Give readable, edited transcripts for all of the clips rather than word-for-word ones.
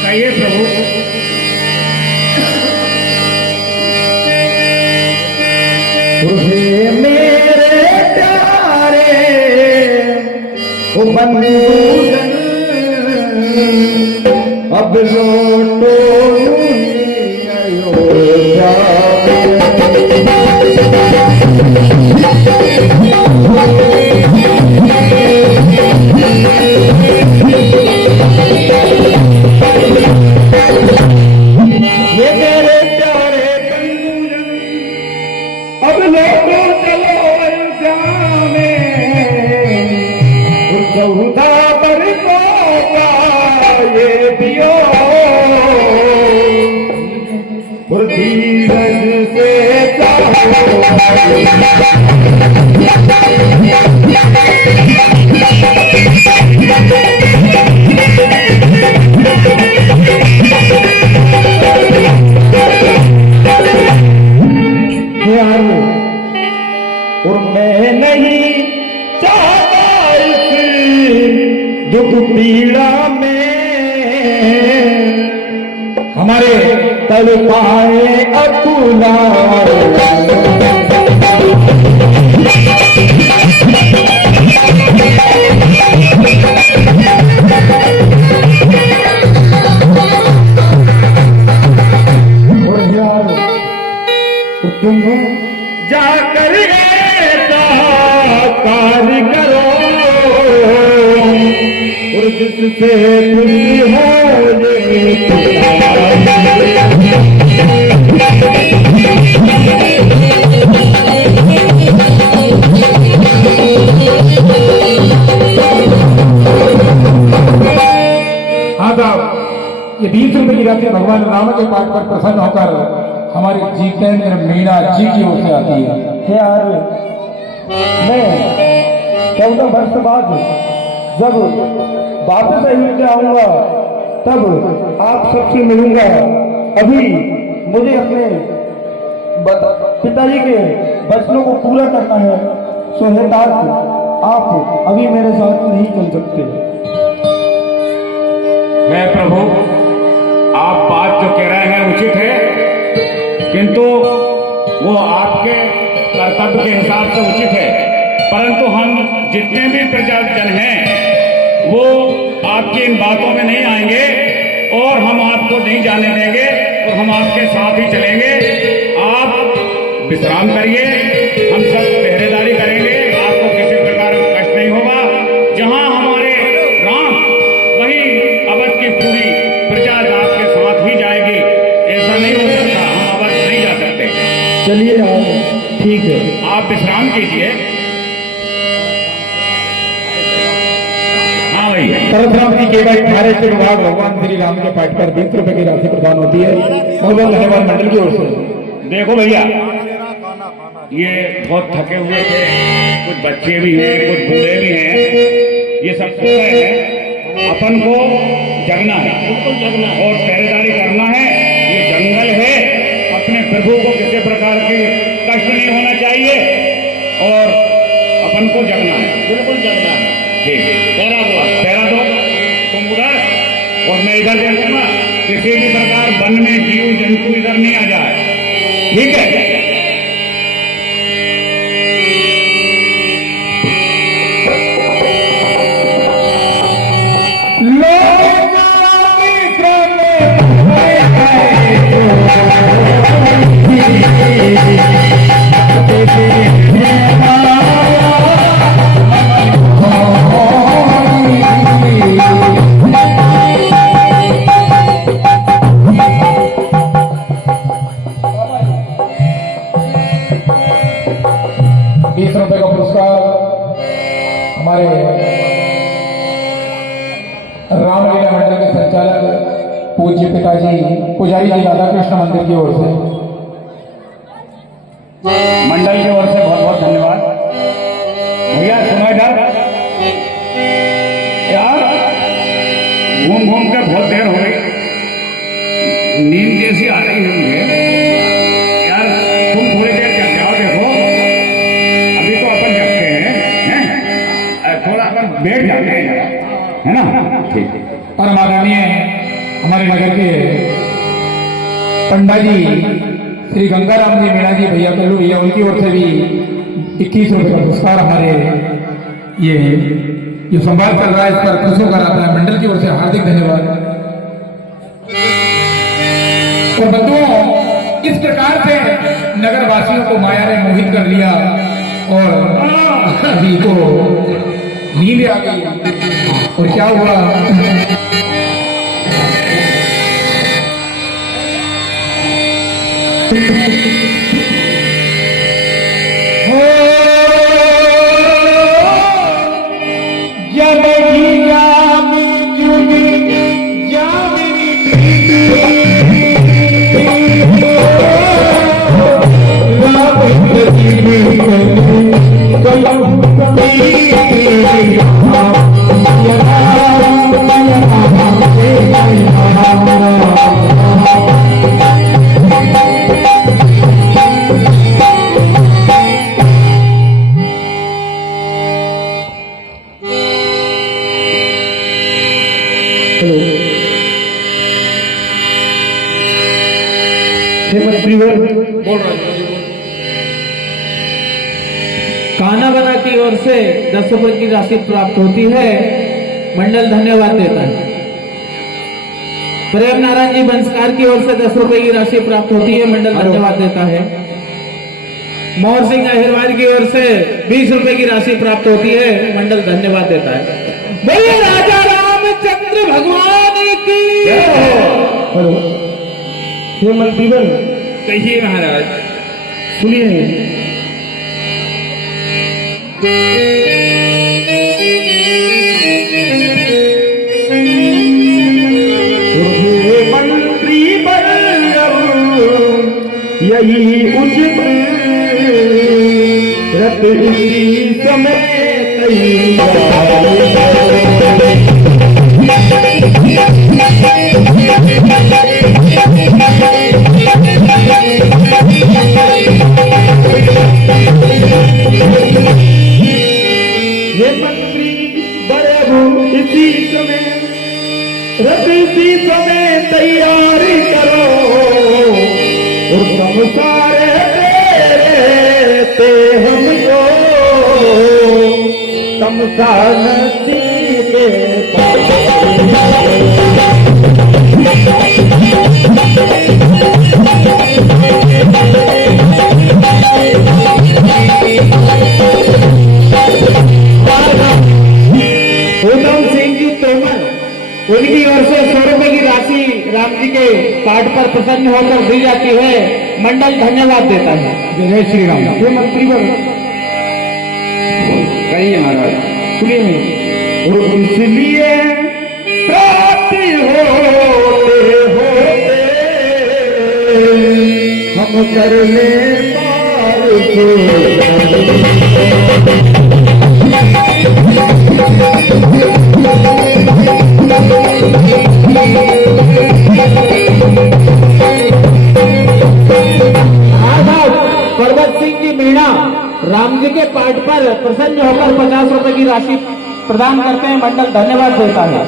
कहिए प्रभु। तुझे मेरे प्यारे ओ बंधुजन अब लौटो अयोध्या ये मेरे प्यारे बंधुजन अब लौटो चलो अयोध्या में 14 बरसों का ये पियो और धीरज से और मैं नहीं चाहता इस दुख पीड़ा में हमारे तल पाए अकुला तुम जाकर कार्य करो और जिससे खुशी हो हाँ साहब, ये 20 रुपए की राशि भगवान राम के पाठ पर प्रसन्न होकर हमारी जितेंद्र मीना जी की ओर से आती है। यार मैं 14 वर्ष बाद जब वापस अयोध्या आऊंगा तब आप सबसे मिलूंगा। अभी मुझे अपने पिताजी के वचनों को पूरा करना है। सोहेताज आप अभी मेरे साथ नहीं चल सकते। है प्रभु, आप बात जो कह रहे हैं उचित है, किंतु वो आपके कर्तव्य के हिसाब से उचित है, परंतु हम जितने भी प्रजाजन हैं वो आपकी इन बातों में नहीं आएंगे और हम आपको नहीं जाने देंगे और हम आपके साथ ही चलेंगे। आप विश्राम करिए, हम सब पहरेदारी करेंगे, आपको किसी प्रकार का कष्ट नहीं होगा। जहां हमारे राम वही अवध की पूरी प्रजा आपके साथ ही जाएगी। ऐसा नहीं हो सकता, हम अवध नहीं जा सकते। चलिए ठीक है, आप विश्राम कीजिए। हाँ भाई, परशुराम जी केवल 18 के बाद भगवान श्री राम के पाठ पर 20 रुपए की राशि प्रदान होती है भगवान धन्यवाद मंडल की ओर से। देखो भैया, ये बहुत थके हुए थे, कुछ बच्चे भी हैं, कुछ बूढ़े भी हैं, सबसे पहले अपन को जगना है, बिल्कुल जगना है और पहरेदारी करना है। ये जंगल है, अपने प्रभु को किसी प्रकार की कष्ट नहीं होना चाहिए और अपन को जगना है, बिल्कुल जगना है। ठीक है, पहरा दो तुम उधर और मैं इधर देखूंगा, किसी भी प्रकार वन में जीव जंतु इधर नहीं आ जाए, ठीक है। ₹20 का पुरस्कार हमारे रामलीला मंडल के संचालक पूज्य पिताजी पुजारी जी राधा कृष्ण मंदिर की ओर से, मंडल की ओर से बहुत बहुत धन्यवाद। भैया सुनो इधर, यार घूम घूम के बहुत देर हो गई, नींद जैसी आ रही है मुझे। यार तुम थोड़ी देर जग जाओ, देखो अभी तो अपन जगते हैं, थोड़ा अपन बैठ जाते हैं, है ना? ठीक है। और माननीय हमारे नगर के पंडा जी श्री गंगाराम जी मीणा जी भैया कल्लू भैया, उनकी ओर से भी ₹21 का पुरस्कार हमारे ये संवाद कर रहा है, इस पर खुश होकर आता है, मंडल की ओर से हार्दिक धन्यवाद। और बंधुओं, इस प्रकार से नगर वासियों को माया ने मोहित कर लिया और अभी तो नींद आ गई। और क्या हुआ, काना बना की ओर से 10 रुपए की राशि प्राप्त होती है, मंडल धन्यवाद देता है। प्रेम नारायण जी बंसकार की ओर से 10 रुपए की राशि प्राप्त होती है, मंडल धन्यवाद देता है। मोहर सिंह अहिरवार की ओर से 20 रुपए की राशि प्राप्त होती है, मंडल धन्यवाद देता है। बोलिए राजा रामचंद्र भगवान की। हे मंत्रीवन, कहिए महाराज। सुनिए, मंत्री यही उचित रत इसी समय ये मंत्री बड़े इसी समय रत इसी समय तैयारी करो और संसार ते हमको तमसान के उधम सिंह जी तोमर, उनकी ओर से 100 रुपए की राशि राम जी के पाठ पर प्रसन्न होकर दी जाती है, मंडल धन्यवाद देता है। जय श्री राम। ये मंत्री कहिए महाराज। सुनिए, इसलिए प्राप्ति होते हम कर ले पार की राशि प्रदान करते हैं, मंडल धन्यवाद देता है।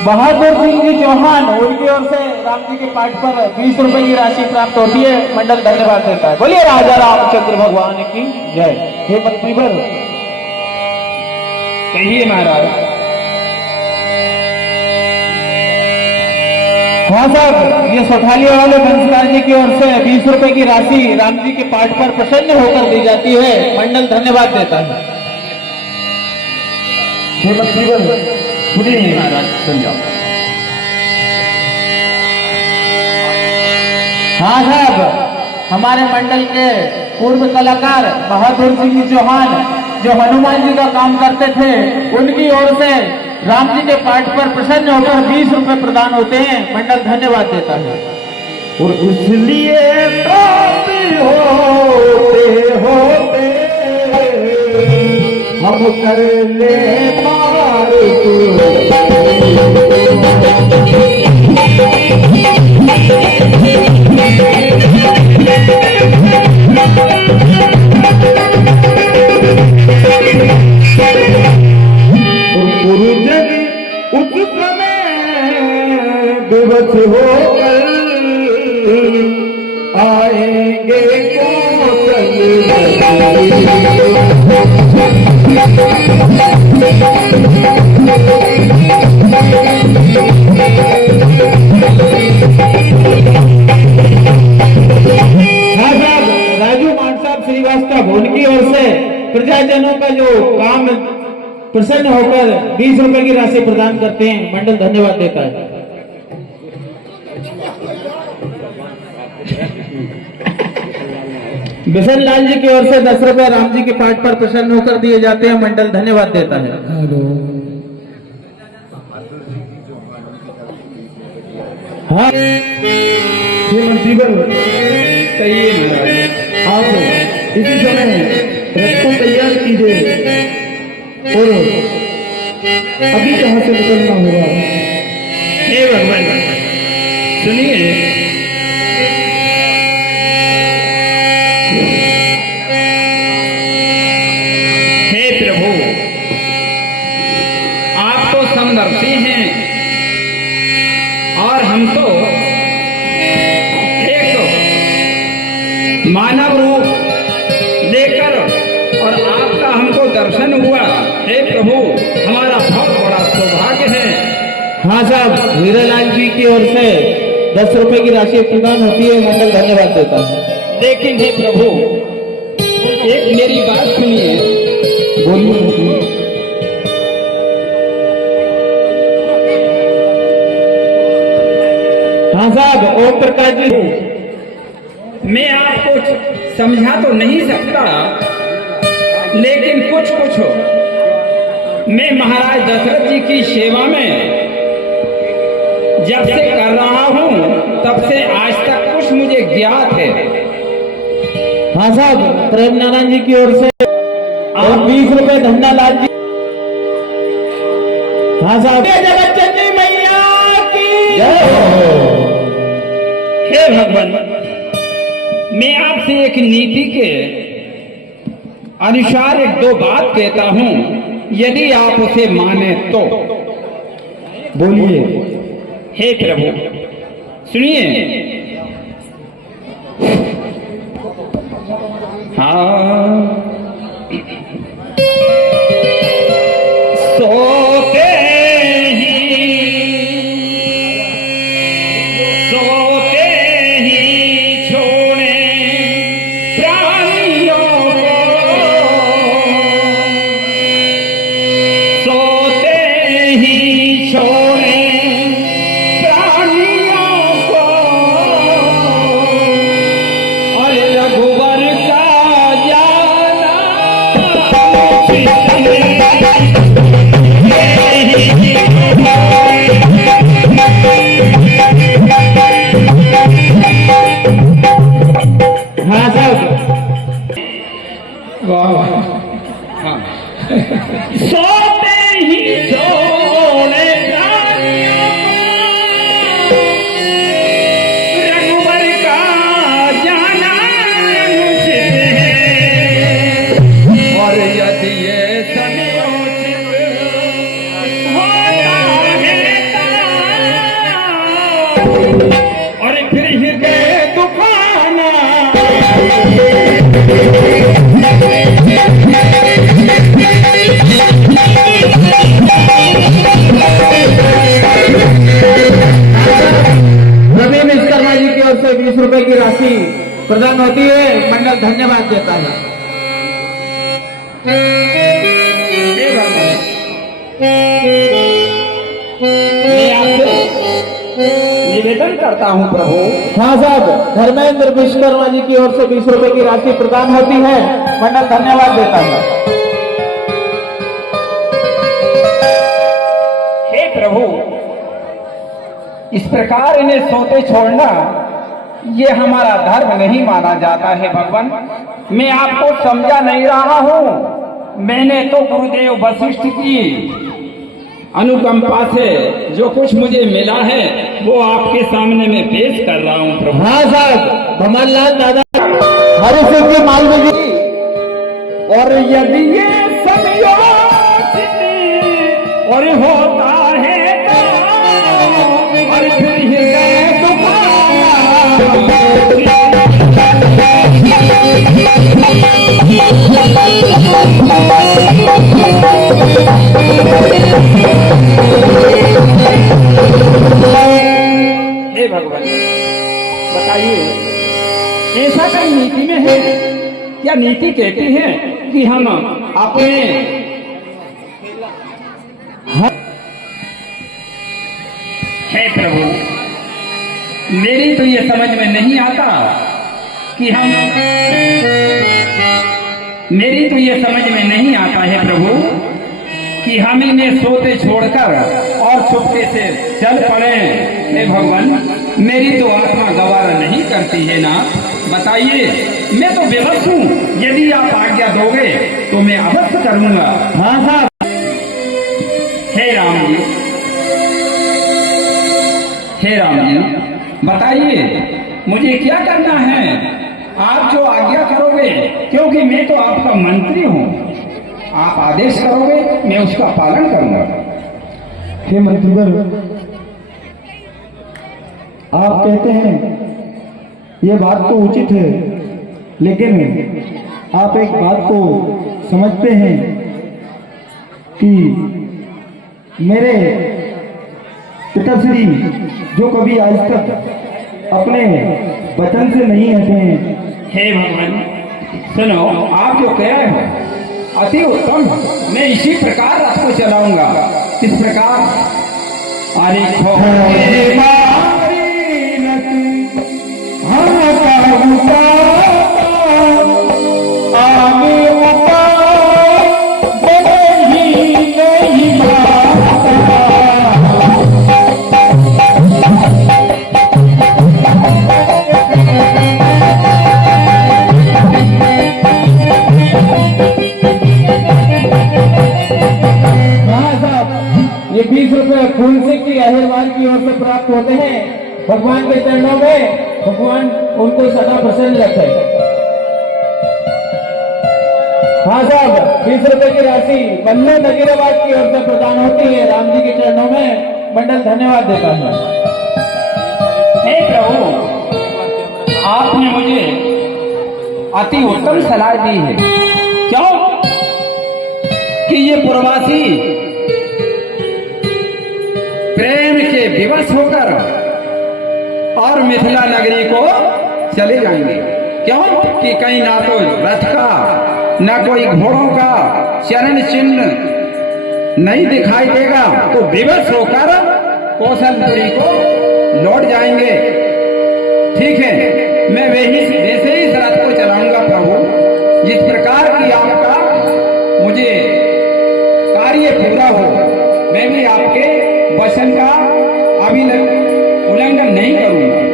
बहादुर सिंह जी चौहान, उनकी ओर से राम जी के पाठ पर 20 रुपए की राशि प्राप्त होती है, मंडल धन्यवाद देता है। बोलिए राजा रामचंद्र भगवान की जय। हे मंत्रीवर कहिए महाराज। हाँ साहब, ये सोठालिया वाले बंसलाल जी की ओर से 20 रुपए की राशि राम जी के पाठ पर प्रसन्न होकर दी जाती है, मंडल धन्यवाद देता है। सुनिए महाराज, सुन जाओ। हाँ साहब, हमारे मंडल के पूर्व कलाकार बहादुर सिंह चौहान जो हनुमान जी का काम करते थे, उनकी ओर से राम जी के पाठ पर प्रसन्न होकर 20 रुपए प्रदान होते हैं, मंडल धन्यवाद देता है। और इसलिए होते होते हम कर ले मार गुरुजन उस समय विवश होकर आएंगे राजू मान साहब श्रीवास्तव, उनकी ओर से प्रजाजनों का जो काम प्रसन्न होकर 20 रुपए की राशि प्रदान करते हैं, मंडल धन्यवाद देता है। बिशन लाल जी की ओर से 10 रुपए राम जी के पाठ पर प्रसन्न होकर दिए जाते हैं, मंडल धन्यवाद देता है। हाँ मंत्रीवर कहिए महाराज। आप इसी समय रथ को तैयार कीजिए और अभी कहाँ से निकलना होगा। हे भगवान सुनिए, हे प्रभु, आप तो समदर्शी हैं और हम तो एक मानव रूप लेकर, और आपका हमको दर्शन हुआ। हे प्रभु, हमारा बहुत बड़ा सौभाग्य है। हाँ साहब, हीरालाल जी की ओर से 10 रुपए की राशि प्रदान होती है, मंडल धन्यवाद देता है। लेकिन हे प्रभु, एक मेरी बात सुनिए। बोलिए। हाँ साहब, ओम प्रकाश जी, मैं आपको समझा तो नहीं सकता, लेकिन कुछ कुछ मैं महाराज दशरथ जी की सेवा में जब से कर रहा हूं, तब से आज तक कुछ मुझे ज्ञात है। हाँ साहब, प्रेम नारायण जी की ओर से और 20 रुपए धन्नालाल जी। हाँ साहब, जगत चंडी मैया की जय हो। हे भगवान, मैं आपसे एक नीति के अनुसार एक दो बात कहता हूं, यदि आप उसे माने तो। बोलिए। हे प्रभु सुनिए। हाँ, सोते ही छोड़े प्राणियों को, सोते ही छोड़े प्राणियों को, और रघुवर का जाना हाँ साहब, वाह। हाँ। सोते ही छोड़े प्राणियों को, रघुवर का जाना अनुचित है, और यदि ये मैं आपसे निवेदन करता हूँ प्रभु। हाँ साहब, धर्मेंद्र विश्वकर्मा जी की ओर से 20 रुपए की राशि प्रदान होती है। मंडल धन्यवाद देता है। हे प्रभु, इस प्रकार इन्हें सोते छोड़ना ये हमारा धर्म नहीं माना जाता है भगवान। मैं आपको समझा नहीं रहा हूँ। मैंने तो गुरुदेव वशिष्ठ की अनुकंपा से जो कुछ मुझे मिला है वो आपके सामने मैं पेश कर रहा हूँ प्रभु। हाँ साहब, भमरलाल दादा हरि सिंह की मालवी जी। और यदि ये समयोचित और होता है तो और फिर हृदय हे भगवान, बताइए ऐसा कहीं नीति में है? क्या नीति कहती है कि हम अपने हे प्रभु, मेरी तो ये समझ में नहीं आता कि मेरी तो ये समझ में नहीं आता है प्रभु कि हम इन्हें सोते छोड़कर और चुपके से चल पड़े। हे भगवान, मेरी तो आत्मा गवारा नहीं करती है ना। बताइए, मैं तो विवश हूँ। यदि आप आज्ञा दोगे तो मैं अवश्य करूँगा। हाँ साहब। हे राम जी, हे राम जी, बताइए मुझे क्या करना है? आप जो आज्ञा करोगे, क्योंकि मैं तो आपका मंत्री हूँ। आप आदेश करोगे, मैं उसका पालन करूंगा। हे मंत्रीवर, आप कहते हैं ये बात तो उचित है, लेकिन आप एक बात को समझते हैं कि मेरे पिताश्री जो कभी आज तक अपने वचन से नहीं हटे हैं। हे भगवान, सुनो, आप जो कह रहे हो अति उत्तम। मैं इसी प्रकार रथ को चलाऊंगा। किस प्रकार? अरे ये 20 रुपए खून सिंह की अहिरवार की ओर से प्राप्त होते हैं। भगवान के चरणों में भगवान उनको सदा प्रसन्न रखे। हाँ साहब, 20 रुपए की राशि बल्लू नगीराबाद की ओर से प्रदान होती है। राम जी के चरणों में मंडल धन्यवाद देता है। हे प्रभु, आपने मुझे अति उत्तम सलाह दी है। क्यों कि ये प्रवासी प्रेम के विवश होकर और मिथिला नगरी को चले जाएंगे। क्यों कि कहीं ना तो रथ का ना कोई घोड़ों का चरण चिन्ह नहीं दिखाई देगा, तो विवश होकर कौशलपुरी को लौट जाएंगे। ठीक है, मैं वैसे ही इस रथ को चलाऊंगा प्रभु, जिस प्रकार की आपका मुझे कार्य पूरा हो। मैं भी आपके वचन का उल्लंघन नहीं करूंगा।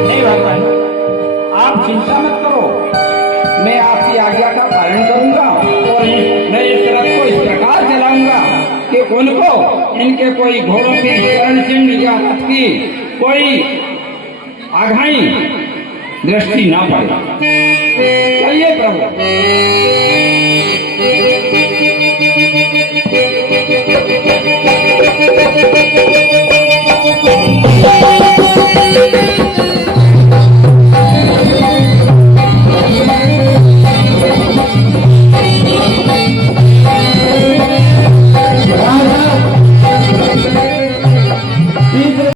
नहीं भगवान, आप चिंता मत करो, मैं आपकी आज्ञा का पालन करूंगा और मैं इस रथ को इस प्रकार चलाऊंगा कि उनको इनके कोई घोड़ों के चरण चिन्ह या रथ की कोई आघाई दृष्टि ना पड़े। चलिए प्रभु। बीस